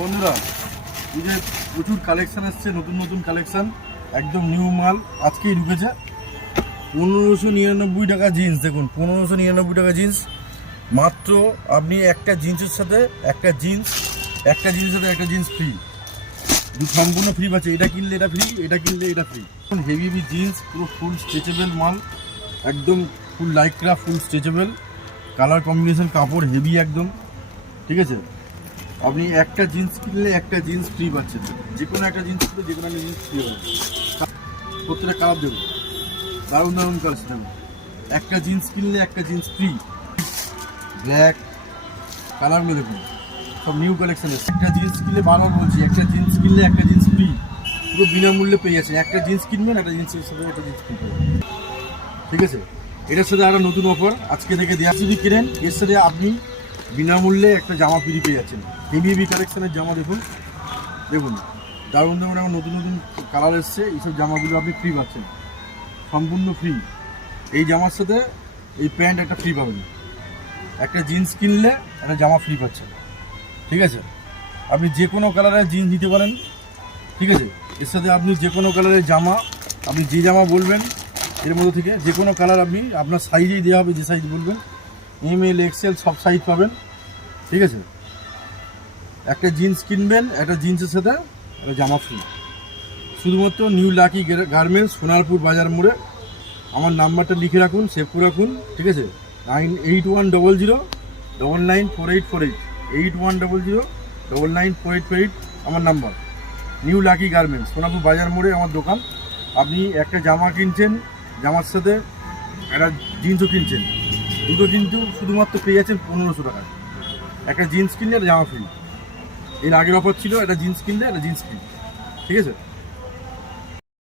বন্ধুরা, এই যে প্রচুর কালেকশান আসছে, নতুন নতুন কালেকশান, একদম নিউ মাল আজকেই ঢুকেছে। 1599 টাকা জিন্স, দেখুন 1599 টাকা জিন্স মাত্র। আপনি একটা জিন্সের সাথে একটা জিন্স ফ্রি, সম্পূর্ণ ফ্রি পাচ্ছে। এটা কিনলে এটা ফ্রি, এটা কিনলে এটা ফ্রি। হেভি জিন্স, পুরো ফুল স্ট্রেচেবল মাল, একদম ফুল লাইক্রা, ফুল স্ট্রেচেবল, কালার কম্বিনেশন, কাপড় হেভি একদম, ঠিক আছে। আপনি একটা জিন্স কিনলে একটা জিন্স ফ্রি পাচ্ছেন, যে কোনো একটা জিন্স কিনলে যে কোনো একটা জিন্স ফ্রি হবে। প্রত্যেকটা কালার দেবো, দারুণ দারুণ কালার দেবো। একটা জিন্স কিনলে একটা জিন্স ফ্রি, ব্ল্যাক কালারগুলো দেখুন, সব নিউ কালেকশন এসেছে। একটা জিন্স কিনলে, বারবার বলছি, একটা জিন্স কিনলে একটা জিন্স ফ্রি, পুরো বিনামূল্যে পেয়ে যাচ্ছে। একটা জিন্স কিনবেন, একটা জিন্সের সাথে একটা জিন্স কিনতে হবে, ঠিক আছে। এটার সাথে আরও নতুন অফার আজকে থেকে দেওয়া, যদি কেনেন এর সাথে আপনি বিনামূল্যে একটা জামা ফ্রি পেয়ে যাচ্ছেন। হেভি কালেকশনের জামা দেখুন, দারুণ দারুণ এখন নতুন নতুন কালার এসছে। এইসব জামাগুলো আপনি ফ্রি পাচ্ছেন, সম্পূর্ণ ফ্রি। এই জামার সাথে এই প্যান্ট একটা ফ্রি পাবেন। একটা জিন্স কিনলে একটা জামা ফ্রি পাচ্ছেন, ঠিক আছে। আপনি যে কোনো কালারের জিন্স নিতে পারেন, ঠিক আছে। এর সাথে আপনি যে কোনো কালারের জামা, আপনি যে জামা বলবেন এর মধ্যে থেকে যে কোনো কালার আপনি আপনার সাইজেই দেওয়া হবে, যে সাইজ বলবেন, ML XL সব সাইজ পাবেন, ঠিক আছে। একটা জিন্স কিনবেন, একটা জিন্সের সাথে একটা জামা ফ্রি, শুধুমাত্র নিউ লাকি গার্মেন্টস, সোনারপুর বাজার মোড়ে। আমার নাম্বারটা লিখে রাখুন, সেভ করে রাখুন, ঠিক আছে। 9810099448, 8100994848 আমার number. New lucky garments, Sonarpur বাজার মোড়ে আমার দোকান। আপনি একটা জামা কিনছেন, জামার সাথে একটা জিন্সও কিনছেন, দুটো কিন্তু শুধুমাত্র পেয়ে যাচ্ছেন 1500 টাকা। একটা জিন্স কিনলে একটা জামা ফ্রি। এর আগের অফার ছিল, একটা জিন্স কিনলে একটা জিন্স ফ্রি, ঠিক আছে।